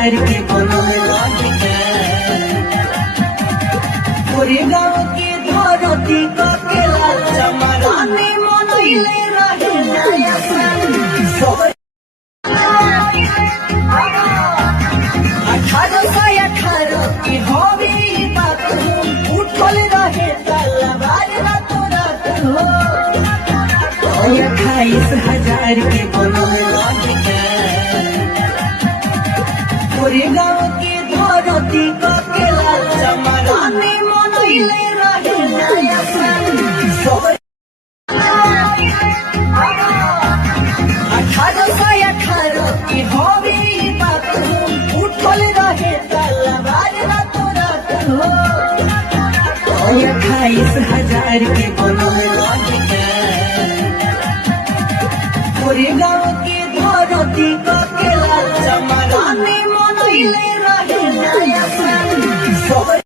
हजार के बनल लगे पूरे गाँव के धरती के लाल चमराने मनैले रहे नया साल 1818 की हवे बात उठल रहे तलवार रातों रात हो 28,000 के बनल लगे पूरे गाँव के धरती के लाल चमराने मनैले रहे नया साल 1818 की हवे बात उठल रहे तलवार रातों रात हो 28,000 के बनल लगे पूरे गाँव के धरती के लाल चमराने मनैले रहे नया साल